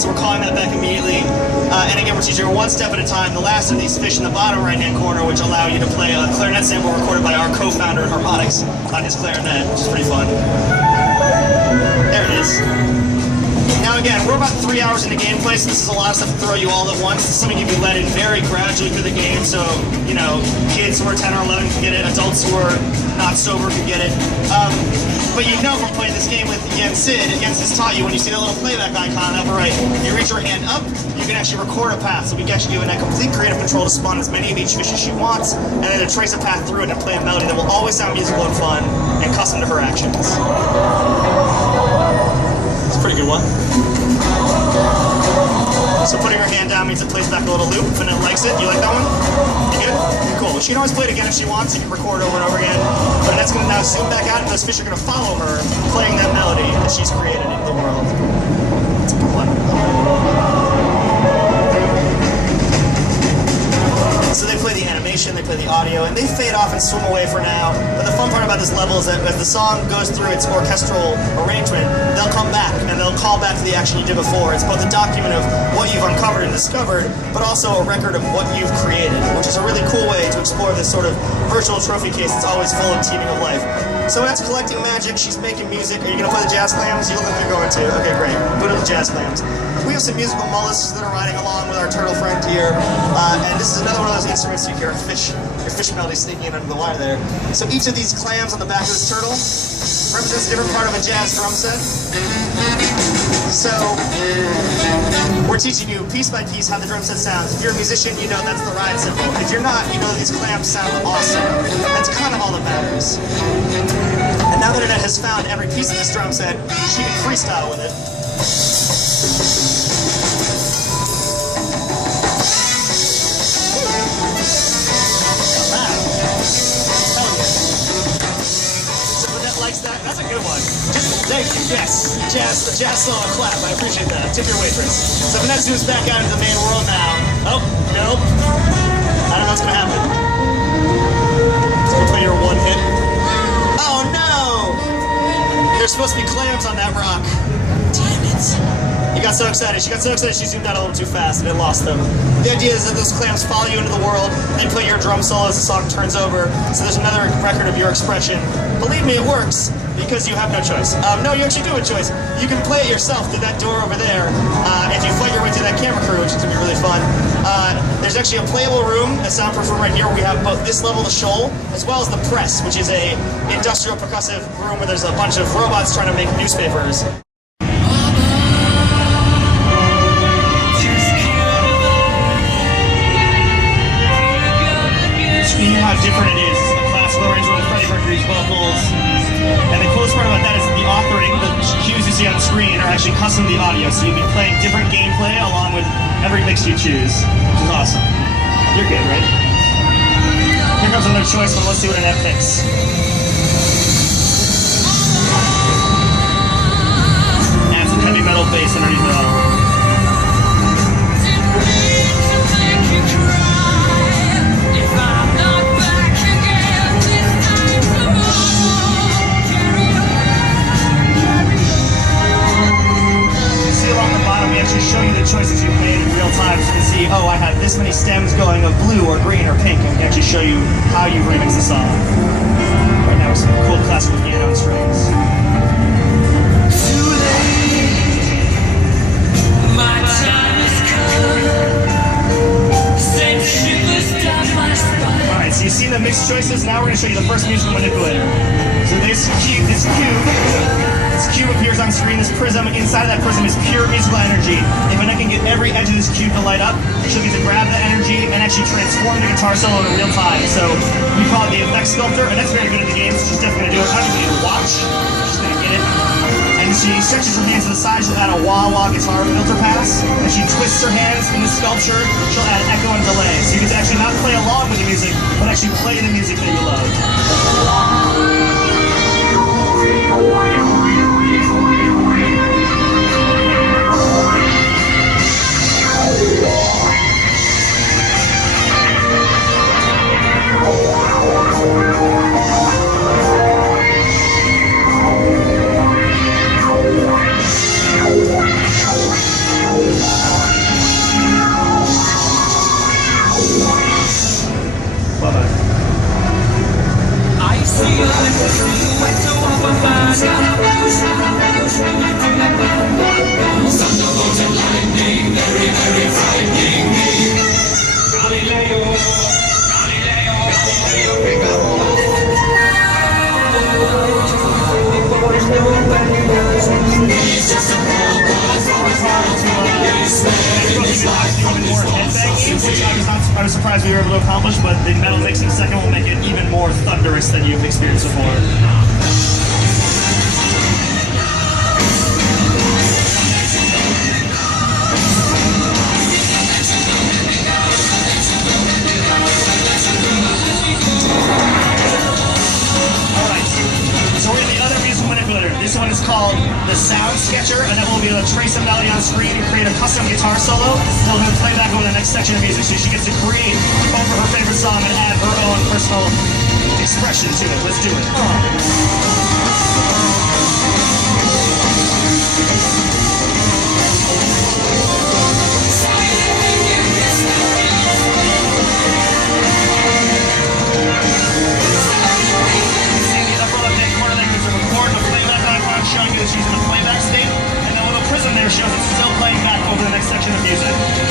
so we're calling that back immediately. And again, we're teaching her one step at a time. The last of these fish in the bottom right-hand corner, which allow you to play a clarinet sample recorded by our co-founder in harmonics on his clarinet, which is pretty fun. There it is. Now again, we're about 3 hours into gameplay, so this is a lot of stuff to throw you all at once. This is something you can be led in very gradually through the game, so, you know, kids who are 10 or 11 can get it, adults who are not sober can get it. But you know from playing this game with Yen Sid, Yen Sid's taught you when you see the little playback icon upper right, you reach your hand up, you can actually record a path, so we can actually give it a complete creative control to spawn as many of each fish as she wants, and then to trace a path through it and play a melody that will always sound musical and fun, and custom to her actions. It's a pretty good one. So putting her hand down means it plays back a little loop, and it likes it. You like that one? You good? Cool. She can always play it again if she wants. You can record over and over again. But that's going to now zoom back out, and those fish are going to follow her, playing that melody that she's created into the world. It's a good one. So they play the animation, they play the audio, and they fade off and swim away for now. But the fun part about this level is that as the song goes through its orchestral arrangement, they'll come back, and they'll call back to the action you did before. It's both a document of what you've uncovered and discovered, but also a record of what you've created, which is a really cool way to explore this sort of virtual trophy case that's always full and teeming of life. So that's collecting magic, she's making music. Are you going to play the jazz clams? You look like you're going to. Okay, great. Go to the jazz clams. We have some musical mollusks that are riding along with our turtle friend here, and this is another one of those instruments you hear your fish melody sneaking in under the wire there. So each of these clams on the back of this turtle represents a different part of a jazz drum set. So we're teaching you piece by piece how the drum set sounds. If you're a musician, you know that's the ride cymbal. If you're not, you know these clams sound awesome. That's kind of all that matters. And now that Annette has found every piece of this drum set, she can freestyle with it. That's a good one. Thank you. Yes. Jazz solo clap. I appreciate that. Tip your waitress. So Vanessa zooms back out into the main world now. Oh, nope. I don't know what's gonna happen. It's gonna play your one hit. Oh no! There's supposed to be clams on that rock. Damn it. You got so excited. She got so excited she zoomed out a little too fast and it lost them. The idea is that those clams follow you into the world, they play your drum solo as the song turns over, so there's another record of your expression. Believe me, it works, because you have no choice. No, you actually do have a choice. You can play it yourself through that door over there, if you fight your way through that camera crew, which is going to be really fun. There's actually a playable room, a soundproof room right here, where we have both this level, the shoal, as well as the press, which is a industrial percussive room where there's a bunch of robots trying to make newspapers. How different it is. The classical arrangement with Freddie Mercury's vocals. And the coolest part about that is that the authoring, the cues you see on the screen are actually custom to the audio, so you'll be playing different gameplay along with every mix you choose, which is awesome. You're good, right? Here comes another choice, but let's see what Annette picks. And some heavy metal bass underneath it all. Show you the choices you've made in real time, so you can see, oh, I have this many stems going of blue or green or pink, and we can actually show you how you've remixed the song. Right now, with some cool classical piano and strings. Alright, so you've seen the mixed choices, now we're going to show you the first musical manipulator. So this cube appears on screen, this prism, inside of that prism is pure musical energy. If Annette can get every edge of this cube to light up, she'll get to grab that energy and actually transform the guitar solo in real time. So we call it the effect sculptor, and that's very good at the game, so she's definitely going to do it. I don't even need to watch, she's going to get it. And she stretches her hands to the side, she'll add a wah-wah guitar filter pass. And she twists her hands in the sculpture, she'll add echo and delay. So you get to actually not play along with the music, but actually play the music that you love. Which I was surprised we were able to accomplish, but the metal mixing second will make it even more thunderous than you've experienced before. This one is called the Sound Sketcher, and that will be able to trace a melody on screen and create a custom guitar solo. We're going to play back over the next section of music, so she gets to create over her favorite song and add her own personal expression to it. Let's do it. Showing you that she's in a playback state, and then a little prism there shows it's still playing back over the next section of music.